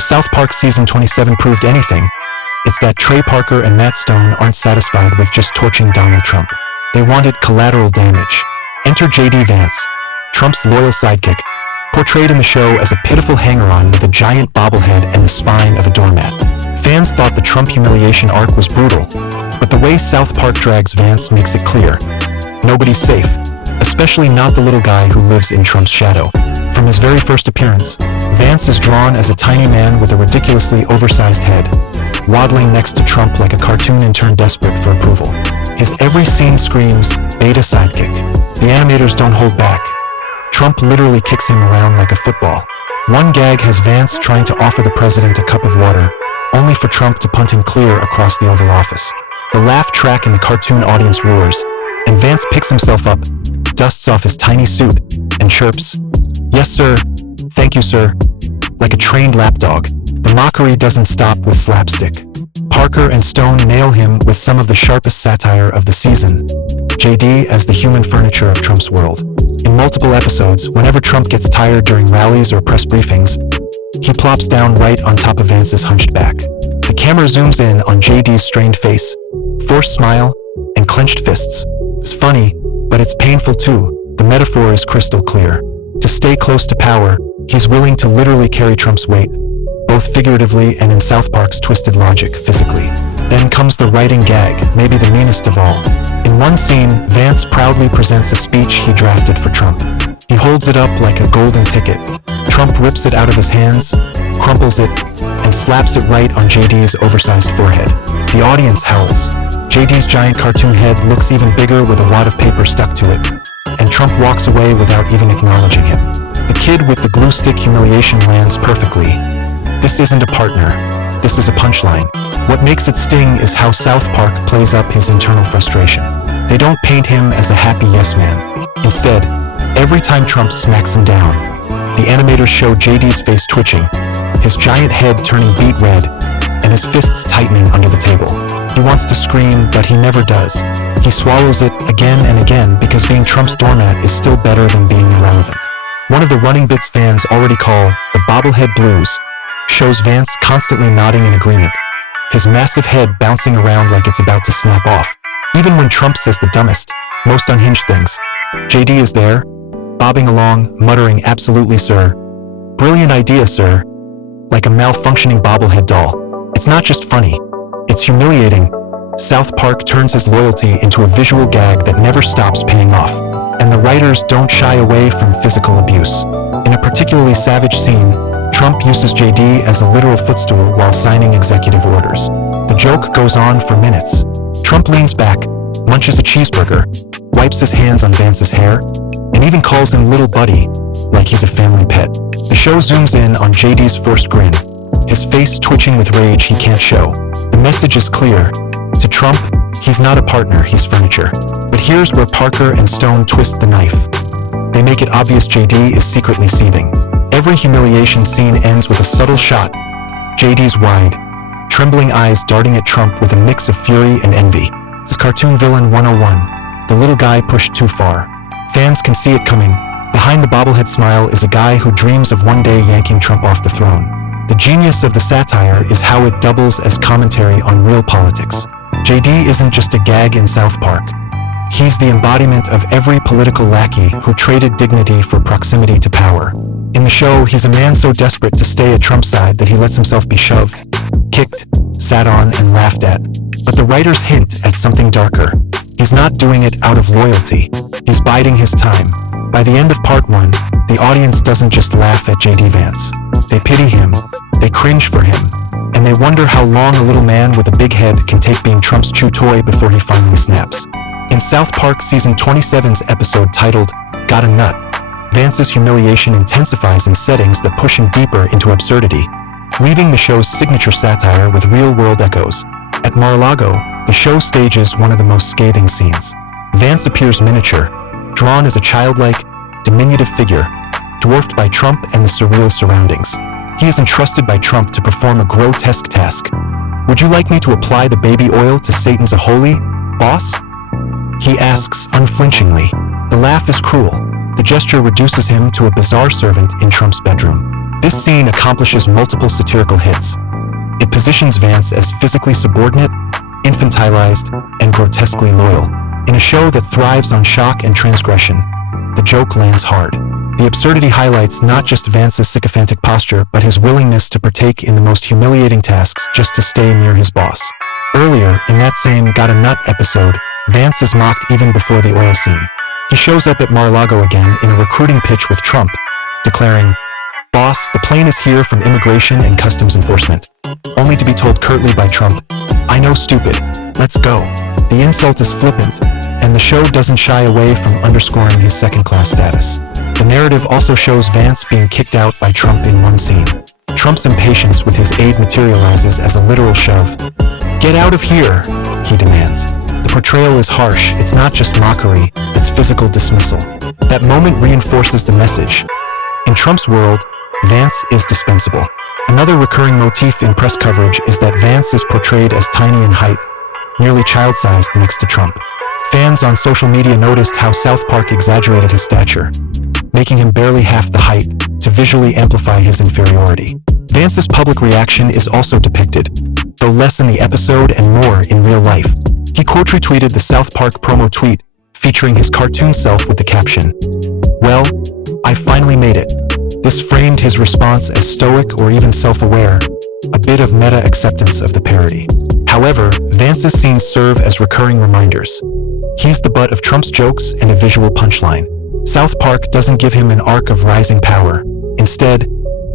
If South Park Season 27 proved anything, it's that Trey Parker and Matt Stone aren't satisfied with just torching Donald Trump. They wanted collateral damage. Enter J.D. Vance, Trump's loyal sidekick, portrayed in the show as a pitiful hanger-on with a giant bobblehead and the spine of a doormat. Fans thought the Trump humiliation arc was brutal, but the way South Park drags Vance makes it clear. Nobody's safe, especially not the little guy who lives in Trump's shadow. From his very first appearance, Vance is drawn as a tiny man with a ridiculously oversized head, waddling next to Trump like a cartoon intern desperate for approval. His every scene screams, beta sidekick. The animators don't hold back. Trump literally kicks him around like a football. One gag has Vance trying to offer the president a cup of water, only for Trump to punt him clear across the Oval Office. The laugh track in the cartoon audience roars, and Vance picks himself up, dusts off his tiny suit, and chirps, "Yes, sir. Thank you, sir," like a trained lapdog. The mockery doesn't stop with slapstick. Parker and Stone nail him with some of the sharpest satire of the season, JD as the human furniture of Trump's world. In multiple episodes, whenever Trump gets tired during rallies or press briefings, he plops down right on top of Vance's hunched back. The camera zooms in on JD's strained face, forced smile, and clenched fists. It's funny, but it's painful too. The metaphor is crystal clear. To stay close to power, he's willing to literally carry Trump's weight, both figuratively and in South Park's twisted logic, physically. Then comes the writing gag, maybe the meanest of all. In one scene, Vance proudly presents a speech he drafted for Trump. He holds it up like a golden ticket. Trump rips it out of his hands, crumples it, and slaps it right on JD's oversized forehead. The audience howls. JD's giant cartoon head looks even bigger with a wad of paper stuck to it, and Trump walks away without even acknowledging him. The kid with the glue stick humiliation lands perfectly. This isn't a partner. This is a punchline. What makes it sting is how South Park plays up his internal frustration. They don't paint him as a happy yes man. Instead, every time Trump smacks him down, the animators show JD's face twitching, his giant head turning beet red, and his fists tightening under the table. He wants to scream, but he never does. He swallows it again and again because being Trump's doormat is still better than being irrelevant. One of the running bits fans already call the bobblehead blues shows Vance constantly nodding in agreement, his massive head bouncing around like it's about to snap off. Even when Trump says the dumbest, most unhinged things, JD is there, bobbing along, muttering, "Absolutely, sir. Brilliant idea, sir," like a malfunctioning bobblehead doll. It's not just funny, it's humiliating. South Park turns his loyalty into a visual gag that never stops paying off, and the writers don't shy away from physical abuse. In a particularly savage scene, Trump uses JD as a literal footstool while signing executive orders. The joke goes on for minutes. Trump leans back, munches a cheeseburger, wipes his hands on Vance's hair, and even calls him little buddy, like he's a family pet. The show zooms in on JD's forced grin, his face twitching with rage he can't show. The message is clear. To Trump, he's not a partner, he's furniture. But here's where Parker and Stone twist the knife. They make it obvious JD is secretly seething. Every humiliation scene ends with a subtle shot, JD's wide, trembling eyes darting at Trump with a mix of fury and envy. It's cartoon villain 101, the little guy pushed too far. Fans can see it coming. Behind the bobblehead smile is a guy who dreams of one day yanking Trump off the throne. The genius of the satire is how it doubles as commentary on real politics. JD isn't just a gag in South Park. He's the embodiment of every political lackey who traded dignity for proximity to power. In the show, he's a man so desperate to stay at Trump's side that he lets himself be shoved, kicked, sat on, and laughed at. But the writers hint at something darker. He's not doing it out of loyalty. He's biding his time. By the end of part 1, the audience doesn't just laugh at JD Vance. They pity him, they cringe for him, and they wonder how long a little man with a big head can take being Trump's chew toy before he finally snaps. In South Park Season 27's episode titled, "Got a Nut," Vance's humiliation intensifies in settings that push him deeper into absurdity, weaving the show's signature satire with real-world echoes. At Mar-a-Lago, the show stages one of the most scathing scenes. Vance appears miniature, drawn as a childlike, diminutive figure, dwarfed by Trump and the surreal surroundings. He is entrusted by Trump to perform a grotesque task. "Would you like me to apply the baby oil to Satan's holy, boss?" he asks unflinchingly. The laugh is cruel. The gesture reduces him to a bizarre servant in Trump's bedroom. This scene accomplishes multiple satirical hits. It positions Vance as physically subordinate, infantilized, and grotesquely loyal. In a show that thrives on shock and transgression, the joke lands hard. The absurdity highlights not just Vance's sycophantic posture, but his willingness to partake in the most humiliating tasks just to stay near his boss. Earlier, in that same Got a Nut episode, Vance is mocked even before the oil scene. He shows up at Mar-a-Lago again in a recruiting pitch with Trump, declaring, "Boss, the plane is here from Immigration and Customs Enforcement," only to be told curtly by Trump, "I know, stupid. Let's go." The insult is flippant, and the show doesn't shy away from underscoring his second-class status. The narrative also shows Vance being kicked out by Trump in one scene. Trump's impatience with his aide materializes as a literal shove. "Get out of here," he demands. The portrayal is harsh. It's not just mockery, it's physical dismissal. That moment reinforces the message. In Trump's world, Vance is dispensable. Another recurring motif in press coverage is that Vance is portrayed as tiny in height, nearly child-sized next to Trump. Fans on social media noticed how South Park exaggerated his stature, making him barely half the height to visually amplify his inferiority. Vance's public reaction is also depicted, though less in the episode and more in real life. He quote-retweeted the South Park promo tweet featuring his cartoon self with the caption, "Well, I finally made it." This framed his response as stoic or even self-aware, a bit of meta-acceptance of the parody. However, Vance's scenes serve as recurring reminders. He's the butt of Trump's jokes and a visual punchline. South Park doesn't give him an arc of rising power. Instead,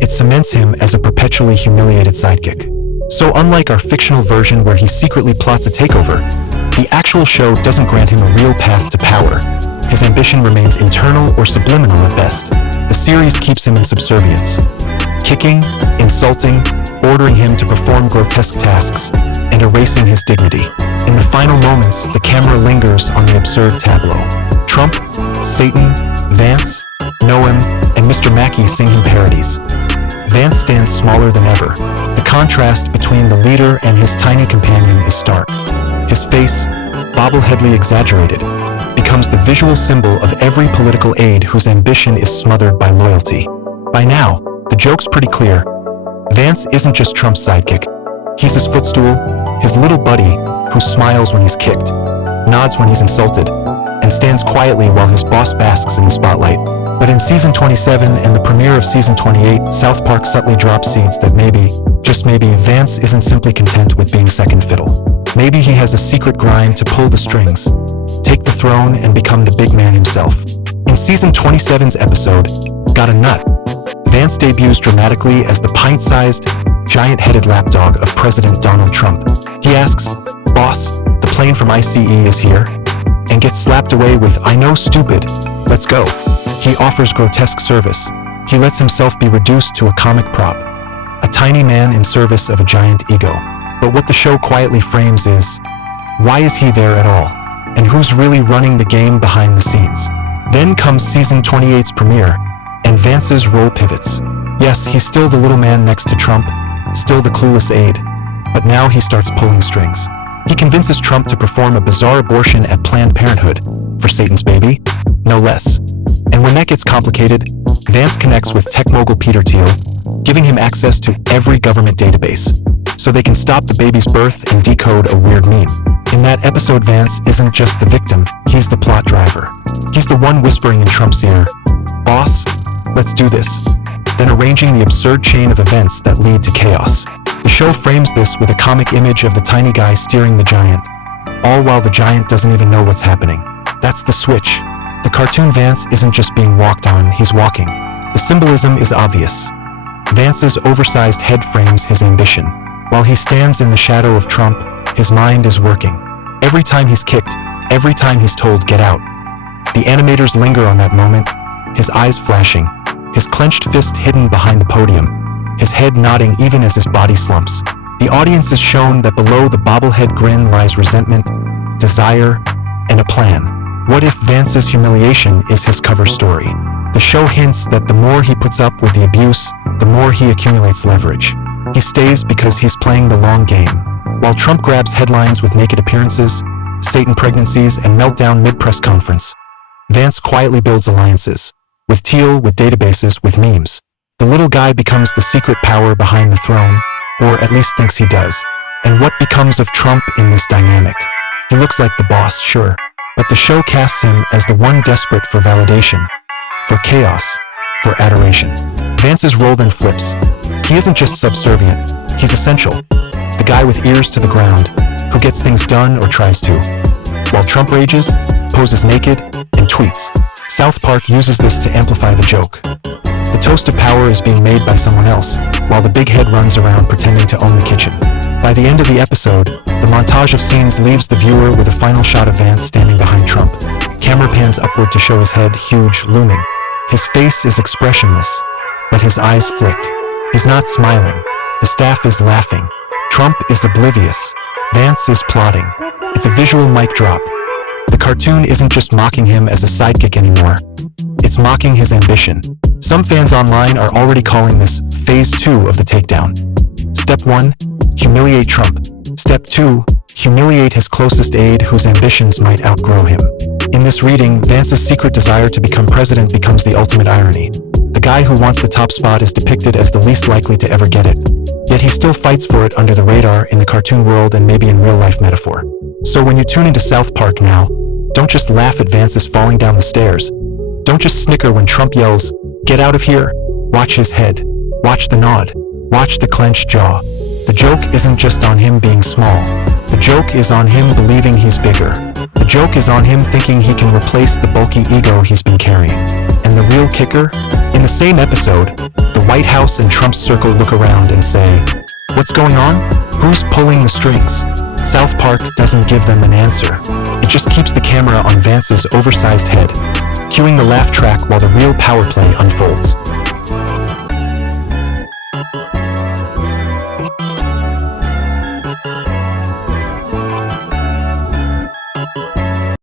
it cements him as a perpetually humiliated sidekick. So unlike our fictional version where he secretly plots a takeover, the actual show doesn't grant him a real path to power. His ambition remains internal or subliminal at best. The series keeps him in subservience, kicking, insulting, ordering him to perform grotesque tasks, and erasing his dignity. In the final moments, the camera lingers on the absurd tableau. Trump, Satan, Vance, Noam, and Mr. Mackey sing him parodies. Vance stands smaller than ever. The contrast between the leader and his tiny companion is stark. His face, bobbleheadly exaggerated, becomes the visual symbol of every political aide whose ambition is smothered by loyalty. By now, the joke's pretty clear. Vance isn't just Trump's sidekick. He's his footstool, his little buddy who smiles when he's kicked, nods when he's insulted, and stands quietly while his boss basks in the spotlight. But in season 27 and the premiere of season 28, South Park subtly drops seeds that maybe, just maybe, Vance isn't simply content with being second fiddle. Maybe he has a secret grind to pull the strings, take the throne, and become the big man himself. In season 27's episode, Got a Nut, Vance debuts dramatically as the pint-sized, giant-headed lapdog of President Donald Trump. He asks, "Boss, the plane from ICE is here," and gets slapped away with, "I know, stupid. Let's go." He offers grotesque service. He lets himself be reduced to a comic prop, a tiny man in service of a giant ego. But what the show quietly frames is, why is he there at all? And who's really running the game behind the scenes? Then comes season 28's premiere, and Vance's role pivots. Yes, he's still the little man next to Trump, still the clueless aide, but now he starts pulling strings. He convinces Trump to perform a bizarre abortion at Planned Parenthood, for Satan's baby, no less. And when that gets complicated, Vance connects with tech mogul Peter Thiel, giving him access to every government database, so they can stop the baby's birth and decode a weird meme. In that episode, Vance isn't just the victim, he's the plot driver. He's the one whispering in Trump's ear, "Boss, let's do this," then arranging the absurd chain of events that lead to chaos. The show frames this with a comic image of the tiny guy steering the giant, all while the giant doesn't even know what's happening. That's the switch. The cartoon Vance isn't just being walked on, he's walking. The symbolism is obvious. Vance's oversized head frames his ambition. While he stands in the shadow of Trump, his mind is working. Every time he's kicked, every time he's told, "Get out." The animators linger on that moment, his eyes flashing, his clenched fist hidden behind the podium, his head nodding even as his body slumps. The audience is shown that below the bobblehead grin lies resentment, desire, and a plan. What if Vance's humiliation is his cover story? The show hints that the more he puts up with the abuse, the more he accumulates leverage. He stays because he's playing the long game. While Trump grabs headlines with naked appearances, Satan pregnancies, and meltdown mid-press conference, Vance quietly builds alliances. With Thiel, with databases, with memes. The little guy becomes the secret power behind the throne, or at least thinks he does. And what becomes of Trump in this dynamic? He looks like the boss, sure, but the show casts him as the one desperate for validation, for chaos, for adoration. Vance's role then flips. He isn't just subservient, he's essential. The guy with ears to the ground, who gets things done or tries to. While Trump rages, poses naked, and tweets. South Park uses this to amplify the joke. The toast of power is being made by someone else, while the big head runs around pretending to own the kitchen. By the end of the episode, the montage of scenes leaves the viewer with a final shot of Vance standing behind Trump. Camera pans upward to show his head, huge, looming. His face is expressionless, but his eyes flick. He's not smiling. The staff is laughing. Trump is oblivious. Vance is plotting. It's a visual mic drop. The cartoon isn't just mocking him as a sidekick anymore. It's mocking his ambition. Some fans online are already calling this Phase 2 of the takedown. Step 1, humiliate Trump. Step 2, humiliate his closest aide whose ambitions might outgrow him. In this reading, Vance's secret desire to become president becomes the ultimate irony. The guy who wants the top spot is depicted as the least likely to ever get it. Yet he still fights for it under the radar in the cartoon world and maybe in real-life metaphor. So when you tune into South Park now, don't just laugh at Vance's falling down the stairs. Don't just snicker when Trump yells, "Get out of here!" Watch his head. Watch the nod. Watch the clenched jaw. The joke isn't just on him being small. The joke is on him believing he's bigger. The joke is on him thinking he can replace the bulky ego he's been carrying. And the real kicker? In the same episode, the White House and Trump's circle look around and say, "What's going on? Who's pulling the strings?" South Park doesn't give them an answer. It just keeps the camera on Vance's oversized head, cueing the laugh track while the real power play unfolds.